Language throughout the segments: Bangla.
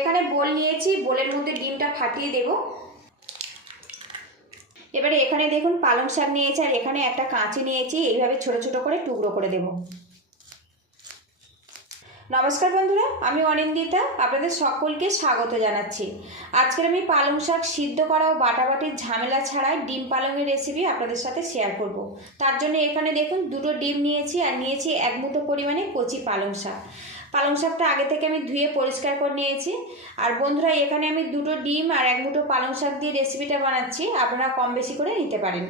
এখানে বোল নিয়েছি, বোলের মধ্যে ডিমটা ফাটিয়ে দেব। এবারে এখানে দেখুন পালং শাক নিয়েছি, আর এখানে একটা কাঁচি নিয়েছি, এইভাবে ছোট ছোট করে টুকরো করে দেব। নমস্কার বন্ধুরা, আমি অনিন্দিতা, আপনাদের সকলকে স্বাগত জানাচ্ছি। আজকের আমি পালং শাক সিদ্ধ করা ও বাটাবাটির ঝামেলা ছাড়াই ডিম পালংয়ের রেসিপি আপনাদের সাথে শেয়ার করব। তার জন্য এখানে দেখুন দুটো ডিম নিয়েছি, আর নিয়েছি এক মুঠো পরিমাণে কচি পালং শাক। পালং শাকটা আগে থেকে আমি ধুয়ে পরিষ্কার করে নিয়েছি। আর বন্ধুরা, এখানে আমি দুটো ডিম আর এক মুঠো পালং শাক দিয়ে রেসিপিটা বানাচ্ছি। আপনারা কম বেশি করে নিতে পারেন।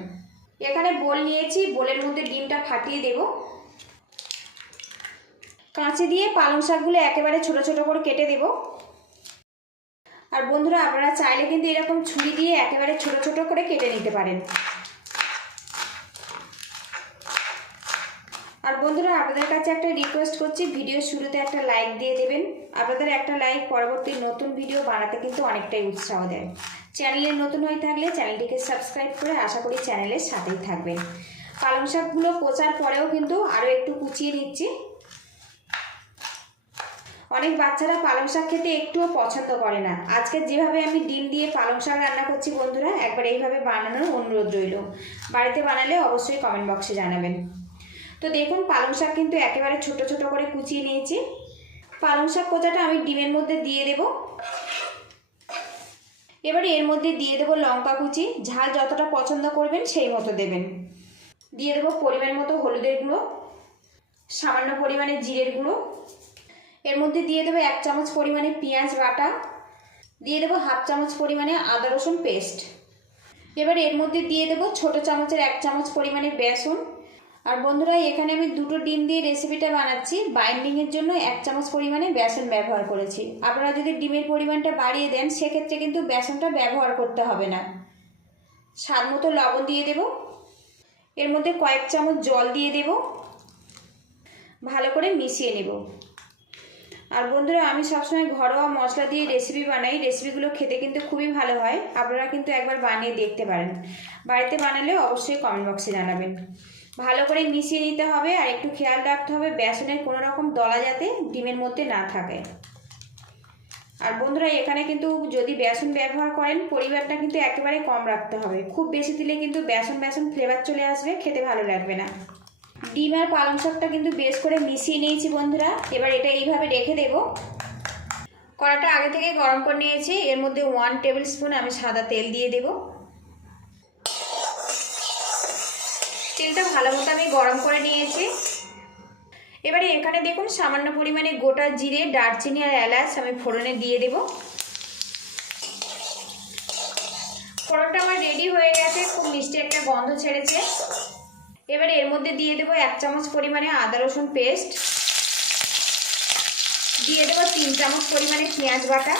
এখানে বোল নিয়েছি। বোলের মধ্যে ডিমটা ফাটিয়ে দেবো। কাঁচি দিয়ে পালং শাকগুলো একেবারে ছোট ছোট করে কেটে দেব। আর বন্ধুরা, আপনারা চাইলে কিন্তু এরকম ছুরি দিয়ে একেবারে ছোট ছোট করে কেটে নিতে পারেন আর বন্ধুরা, আপনাদের কাছে একটা রিকোয়েস্ট করছি। ভিডিও শুরুতে একটা লাইক দিয়ে দেবেন। আপনাদের একটা লাইক পরবর্তী নতুন ভিডিও বানাতে কিন্তু অনেকটাই উৎসাহ দেয়। চ্যানেলে নতুন হয়ে থাকলে চ্যানেলটিকে সাবস্ক্রাইব করে আশা করি চ্যানেলের সাথেই থাকবেন। পালং শাকগুলো কোচার পরেও কিন্তু আরও একটু কুচিয়ে নিচ্ছি। অনেক বাচ্চারা পালং শাক খেতে একটুও পছন্দ করে না। আজকে যেভাবে আমি ডিম দিয়ে পালং শাক রান্না করছি বন্ধুরা, একবার এইভাবে বানানোর অনুরোধ রইল। বাড়িতে বানালে অবশ্যই কমেন্ট বক্সে জানাবেন। তো দেখুন, পালং শাক কিন্তু একেবারে ছোট ছোট করে কুচিয়ে নিয়েছি। পালং শাক কোচাটা আমি ডিমের মধ্যে দিয়ে দেব। এবারে এর মধ্যে দিয়ে দেবো লঙ্কা কুচি। ঝাল যতটা পছন্দ করবেন সেই মতো দেবেন। দিয়ে দেবো পরিমাণ মতো হলুদের গুঁড়ো, সামান্য পরিমাণে জিরের গুঁড়ো। এর মধ্যে দিয়ে দেবো এক চামচ পরিমাণে পেঁয়াজ বাটা। দিয়ে দেবো হাফ চামচ পরিমাণে আদা রসুন পেস্ট। এবার এর মধ্যে দিয়ে দেবো ছোট চামচের এক চামচ পরিমাণে বেসন। আর বন্ধুরা, এখানে আমি দুটো ডিম দিয়ে রেসিপিটা বানাচ্ছি। বাইন্ডিংয়ের জন্য এক চামচ পরিমাণে বেসন ব্যবহার করেছি। আপনারা যদি ডিমের পরিমাণটা বাড়িয়ে দেন, সেক্ষেত্রে কিন্তু বেসনটা ব্যবহার করতে হবে না। স্বাদ মতো লবণ দিয়ে দেব। এর মধ্যে কয়েক চামচ জল দিয়ে দেব। ভালো করে মিশিয়ে নেব। আর বন্ধুরা, আমি সবসময় ঘরোয়া মশলা দিয়ে রেসিপি বানাই। রেসিপিগুলো খেতে কিন্তু খুবই ভালো হয়। আপনারা কিন্তু একবার বানিয়ে দেখতে পারেন। বাড়িতে বানালে অবশ্যই কমেন্ট বক্সে জানাবেন। ভালো করে মিশিয়ে নিতে হবে আর একটু খেয়াল রাখতে হবে বেসনের কোনো রকম দলা যাতে ডিমের মধ্যে না থাকে। আর বন্ধুরা, এখানে কিন্তু যদি বেসন ব্যবহার করেন, পরিমাণটা কিন্তু একেবারে কম রাখতে হবে। খুব বেশি দিলে কিন্তু বেসন বেসন ফ্লেভার চলে আসবে, খেতে ভালো লাগবে না। ডিম আর পালং শাকটা কিন্তু বেশ করে মিশিয়ে নিয়েছি বন্ধুরা। এবার এটা এইভাবে রেখে দেব। কড়াটা আগে থেকে গরম করে নিয়েছি। এর মধ্যে ওয়ান টেবিল স্পুন আমি সাদা তেল দিয়ে দেব। ভালো মতো আমি গরম করে নিয়েছি। এবারে এখানে দেখুন, সামান্য পরিমাণে গোটা জিরে, দারচিনি আর এলাচ আমি ফোড়নে দিয়ে দেব। ফোড়নটা আমার রেডি হয়ে গেছে, খুব মিষ্টি একটা গন্ধ ছেড়েছে। এবারে এর মধ্যে দিয়ে দেবো এক চামচ পরিমাণে আদা রসুন পেস্ট দিয়ে দেবো তিন চামচ পরিমাণে পেঁয়াজ বাটা।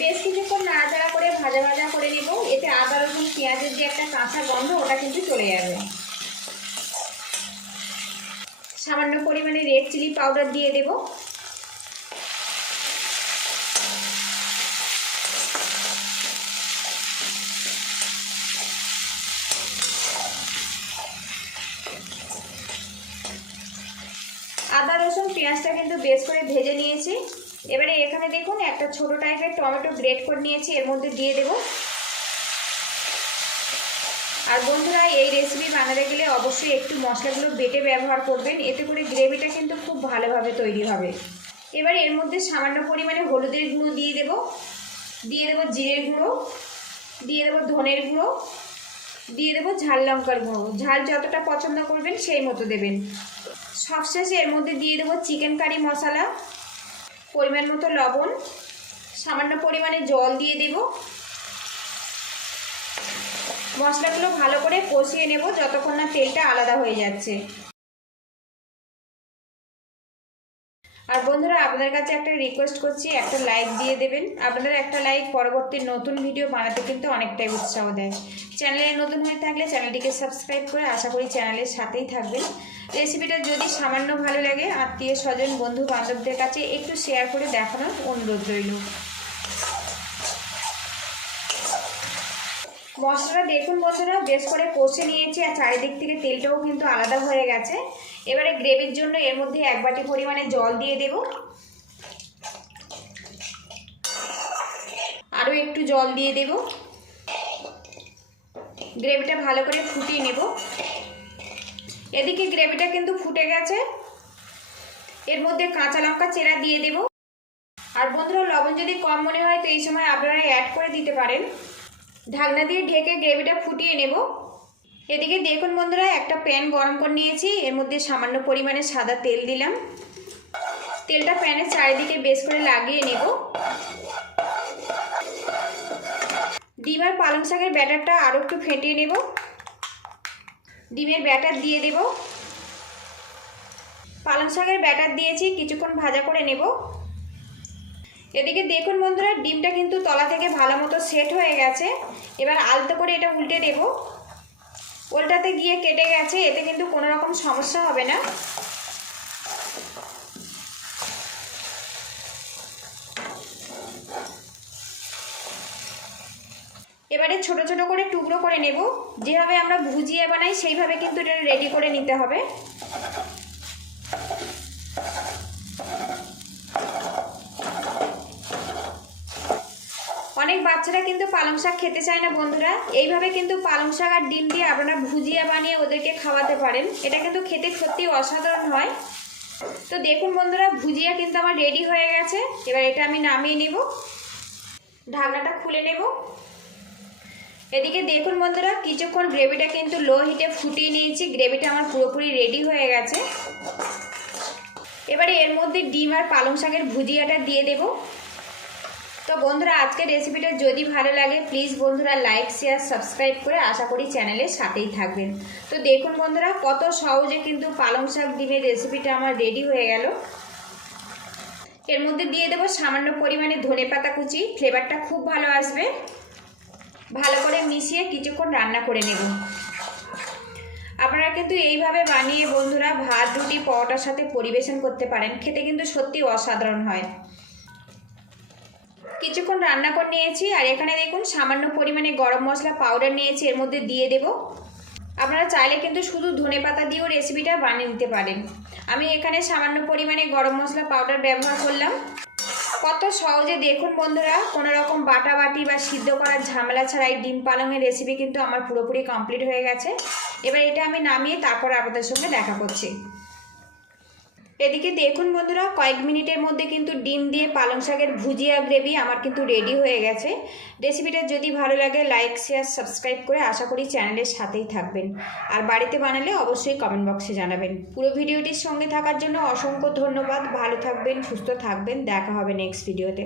বেশ কিছুক্ষণ নাড়াচাড়া করে ভাজা ভাজা করে নেব। এতে আদা, রসুন, পেঁয়াজের যে একটা কাঁচা গন্ধ, ওটা কিন্তু চলে যাবে। সামান্য পরিমাণে রেড চিলি পাউডার দিয়ে দেবো। আদা, রসুন, পেঁয়াজটা কিন্তু বেশ করে ভেজে নিয়েছি। এবারে এখানে দেখুন, একটা ছোট টাইপের টমেটো গ্রেট করে নিয়েছি, এর মধ্যে দিয়ে দেব। আর বন্ধুরা, এই রেসিপি বানাতে গেলে অবশ্যই একটু মশলাগুলো বেটে ব্যবহার করবেন, এতে করে গ্রেভিটা কিন্তু খুব ভালোভাবে তৈরি হবে। এবার এর মধ্যে সামান্য পরিমাণে হলুদের গুঁড়ো দিয়ে দেব। দিয়ে দেবো জিরের গুঁড়ো, দিয়ে দেবো ধনের গুঁড়ো, দিয়ে দেবো ঝাল লঙ্কার গুঁড়ো। ঝাল যতটা পছন্দ করবেন সেই মতো দেবেন। সবশেষে এর মধ্যে দিয়ে দেবো চিকেন কারি মশলা। পরিমাণ মতো লবণ, সামান্য পরিমাণে জল দিয়ে দেব। মশলাগুলো ভালো করে কষিয়ে নেব, যতক্ষণ না তেলটা আলাদা হয়ে যাচ্ছে। আপনাদের কাছে একটা রিকোয়েস্ট করছি, একটা লাইক দিয়ে দেবেন। আপনাদের একটা লাইক পরবর্তী নতুন ভিডিও বানাতে কিন্তু অনেকটাই উৎসাহ দেয়। চ্যানেলে নতুন হয়ে থাকলে চ্যানেলটিকে সাবস্ক্রাইব করে আশা করি চ্যানেলের সাথেই থাকবেন। রেসিপিটা যদি সামান্য ভালো লাগে, আত্মীয় স্বজন বন্ধু বান্ধবদের কাছে একটু শেয়ার করে দেখানোর অনুরোধ রইল। মশলাটা দেখুন বন্ধুরা, বেশ করে কষে নিয়েছি আর চারিদিক থেকে তেলটাও কিন্তু আলাদা হয়ে গেছে। এবারে গ্রেভির জন্য এর মধ্যে এক বাটি পরিমাণে জল দিয়ে দেব। আরও একটু জল দিয়ে দেব। গ্রেভিটা ভালো করে ফুটিয়ে নেব। এদিকে গ্রেভিটা কিন্তু ফুটে গেছে। এর মধ্যে কাঁচা লঙ্কা চেরা দিয়ে দেব। আর বন্ধুরা, লবণ যদি কম মনে হয় তো এই সময় আপনারা অ্যাড করে দিতে পারেন। ঢাকনা দিয়ে ঢেকে গ্রেভিটা ফুটিয়ে নেব। এদিকে দেখুন বন্ধুরা, একটা প্যান গরম করে নিয়েছি। এর মধ্যে সামান্য পরিমাণে সাদা তেল দিলাম। তেলটা প্যানের চারিদিকে বেশ করে লাগিয়ে নেব। ডিম আর পালং শাকের ব্যাটারটা আরও একটু ফেটিয়ে নেব। ডিমের ব্যাটার দিয়ে দেব। পালং শাকের ব্যাটার দিয়েছি, কিছুক্ষণ ভাজা করে নেব। এদিকে দেখুন বন্ধুরা, ডিমটা কিন্তু তলা থেকে ভালো মতো সেট হয়ে গেছে। এবার আলতো করে এটা উল্টে দেব। উল্টাতে গিয়ে কেটে গেছে, এতে কিন্তু কোনো রকম সমস্যা হবে না। এবারে ছোট ছোট করে টুকরো করে নেব। যেভাবে আমরা ভুজিয়া বানাই, সেইভাবে কিন্তু এটা রেডি করে নিতে হবে। অনেক বাচ্চারা কিন্তু পালং শাক খেতে চায় না বন্ধুরা। এইভাবে কিন্তু পালং শাক আর ডিম দিয়ে আপনারা ভুজিয়া বানিয়ে ওদেরকে খাওয়াতে পারেন। এটা কিন্তু খেতে সত্যি অসাধারণ হয়। তো দেখুন বন্ধুরা, ভুজিয়া কিন্তু আমার রেডি হয়ে গেছে। এবার এটা আমি নামিয়ে নেব। ঢাকনাটা খুলে নেব। এদিকে দেখুন বন্ধুরা, কিছুক্ষণ গ্রেভিটা কিন্তু লো হিটে ফুটিয়ে নিয়েছি। গ্রেভিটা আমার পুরোপুরি রেডি হয়ে গেছে। এবারে এর মধ্যে ডিম আর পালং শাকের ভুজিয়াটা দিয়ে দেবো। তো বন্ধুরা, আজকের রেসিপিটা যদি ভালো লাগে প্লিজ বন্ধুরা লাইক শেয়ার সাবস্ক্রাইব করে আশা করি চ্যানেলের সাথেই থাকবেন। তো দেখুন বন্ধুরা, কত সহজে কিন্তু পালং শাক ডিমের রেসিপিটা আমার রেডি হয়ে গেল। এর মধ্যে দিয়ে দেবো সামান্য পরিমাণে ধনে পাতা কুচি। ফ্লেভারটা খুব ভালো আসবে। ভালো করে মিশিয়ে কিছুক্ষণ রান্না করে নেব। আপনারা কিন্তু এইভাবে বানিয়ে বন্ধুরা ভাত, রুটি, পরোটার সাথে পরিবেশন করতে পারেন। খেতে কিন্তু সত্যি অসাধারণ হয়। কিছুক্ষণ রান্না করে নিয়েছি, আর এখানে দেখুন সামান্য পরিমাণে গরম মশলা পাউডার নিয়েছি, এর মধ্যে দিয়ে দেব। আপনারা চাইলে কিন্তু শুধু ধনে পাতা দিয়েও রেসিপিটা বানিয়ে নিতে পারেন। আমি এখানে সামান্য পরিমাণে গরম মশলা পাউডার ব্যবহার করলাম। কত সহজে দেখুন বন্ধুরা, কোনো রকম বাটা বাটি বা সিদ্ধ করার ঝামেলা ছাড়া এই ডিম পালংয়ের রেসিপি কিন্তু আমার পুরোপুরি কমপ্লিট হয়ে গেছে। এবার এটা আমি নামিয়ে তারপর আপনাদের সঙ্গে দেখা করছি। এদিকে দেখুন বন্ধুরা, কয়েক মিনিটের মধ্যে কিন্তু ডিম দিয়ে পালং শাকের ভুজিয়া গ্রেভি আমার কিন্তু রেডি হয়ে গেছে। রেসিপিটা যদি ভালো লাগে লাইক শেয়ার সাবস্ক্রাইব করে আশা করি চ্যানেলের সাথেই থাকবেন। আর বাড়িতে বানালে অবশ্যই কমেন্ট বক্সে জানাবেন। পুরো ভিডিওটির সঙ্গে থাকার জন্য অসংখ্য ধন্যবাদ। ভালো থাকবেন, সুস্থ থাকবেন। দেখা হবে নেক্সট ভিডিওতে